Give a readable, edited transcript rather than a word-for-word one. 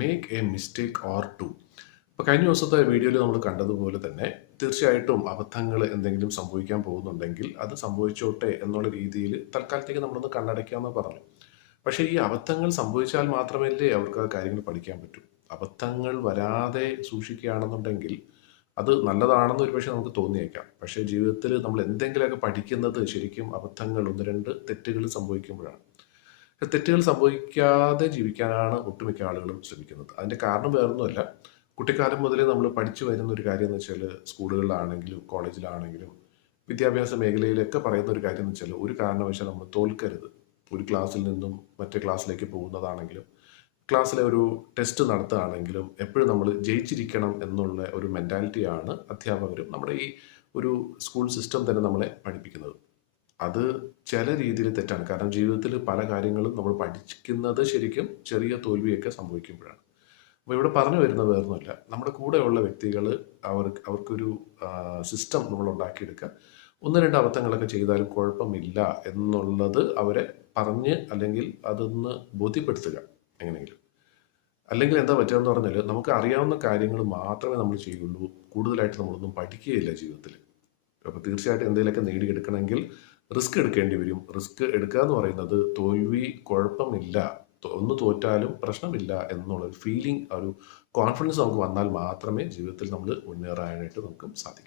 Make a mistake or two. ഇപ്പോൾ കഴിഞ്ഞ ദിവസത്തെ വീഡിയോയിൽ നമ്മൾ കണ്ടതുപോലെ തന്നെ തീർച്ചയായിട്ടും അബദ്ധങ്ങൾ എന്തെങ്കിലും സംഭവിക്കാൻ പോകുന്നുണ്ടെങ്കിൽ അത് സംഭവിച്ചോട്ടെ എന്നുള്ള രീതിയിൽ തൽക്കാലത്തേക്ക് നമ്മളൊന്ന് കണ്ണടയ്ക്കാമെന്ന് പറഞ്ഞു. പക്ഷേ ഈ അബദ്ധങ്ങൾ സംഭവിച്ചാൽ മാത്രമല്ലേ അവർക്ക് ആ കാര്യങ്ങൾ പഠിക്കാൻ പറ്റൂ. അബദ്ധങ്ങൾ വരാതെ സൂക്ഷിക്കുകയാണെന്നുണ്ടെങ്കിൽ അത് നല്ലതാണെന്ന് ഒരുപക്ഷെ നമുക്ക് തോന്നിയേക്കാം. പക്ഷേ ജീവിതത്തിൽ നമ്മൾ എന്തെങ്കിലുമൊക്കെ പഠിക്കുന്നത് ശരിക്കും അബദ്ധങ്ങൾ, ഒന്ന് രണ്ട് തെറ്റുകൾ സംഭവിക്കുമ്പോഴാണ്. തെറ്റുകൾ സംഭവിക്കാതെ ജീവിക്കാനാണ് ഒട്ടുമിക്ക ആളുകളും ശ്രമിക്കുന്നത്. അതിൻ്റെ കാരണം വേറൊന്നുമല്ല, കുട്ടിക്കാലം മുതലേ നമ്മൾ പഠിച്ചു വരുന്ന ഒരു കാര്യം എന്ന് വെച്ചാൽ സ്കൂളുകളിലാണെങ്കിലും കോളേജിലാണെങ്കിലും വിദ്യാഭ്യാസ മേഖലയിലൊക്കെ പറയുന്ന ഒരു കാര്യം എന്ന് വെച്ചാൽ ഒരു കാരണവശാലും നമ്മൾ തോൽക്കരുത്. ഒരു ക്ലാസ്സിൽ നിന്നും മറ്റേ ക്ലാസ്സിലേക്ക് പോകുന്നതാണെങ്കിലും ക്ലാസ്സിലെ ഒരു ടെസ്റ്റ് നടത്തുകയാണെങ്കിലും എപ്പോഴും നമ്മൾ ജയിച്ചിരിക്കണം എന്നുള്ള ഒരു മെൻറ്റാലിറ്റിയാണ് അധ്യാപകരും നമ്മുടെ ഈ ഒരു സ്കൂൾ സിസ്റ്റം തന്നെ നമ്മളെ പഠിപ്പിക്കുന്നത്. അത് ചില രീതിയിൽ തെറ്റാണ്. കാരണം ജീവിതത്തിൽ പല കാര്യങ്ങളും നമ്മൾ പഠിക്കുന്നത് ശരിക്കും ചെറിയ തോൽവിയൊക്കെ സംഭവിക്കുമ്പോഴാണ്. അപ്പോൾ ഇവിടെ പറഞ്ഞു വരുന്നത് വേറൊന്നുമല്ല, നമ്മുടെ കൂടെയുള്ള വ്യക്തികൾ അവർക്കൊരു സിസ്റ്റം നമ്മൾ ഉണ്ടാക്കിയെടുക്കുക. ഒന്ന് രണ്ട് അബദ്ധങ്ങളൊക്കെ ചെയ്താലും കുഴപ്പമില്ല എന്നുള്ളത് അവരെ പറഞ്ഞ് അല്ലെങ്കിൽ അതൊന്ന് ബോധ്യപ്പെടുത്തുക എങ്ങനെയെങ്കിലും. അല്ലെങ്കിൽ എന്താ പറ്റുകയെന്ന് പറഞ്ഞാൽ നമുക്ക് അറിയാവുന്ന കാര്യങ്ങൾ മാത്രമേ നമ്മൾ ചെയ്യുള്ളൂ. കൂടുതലായിട്ട് നമ്മളൊന്നും പഠിക്കുകയില്ല ജീവിതത്തിൽ. അപ്പോൾ തീർച്ചയായിട്ടും എന്തെങ്കിലുമൊക്കെ നേടിയെടുക്കണമെങ്കിൽ റിസ്ക് എടുക്കേണ്ടി വരും. റിസ്ക് എടുക്കുക എന്ന് പറയുന്നത് തോൽവി കുഴപ്പമില്ല, ഒന്ന് തോറ്റാലും പ്രശ്നമില്ല എന്നുള്ളൊരു ഫീലിംഗ്, ഒരു കോൺഫിഡൻസ് നമുക്ക് വന്നാൽ മാത്രമേ ജീവിതത്തിൽ നമ്മൾ മുന്നേറാനായിട്ട് നമുക്ക് സാധിക്കൂ.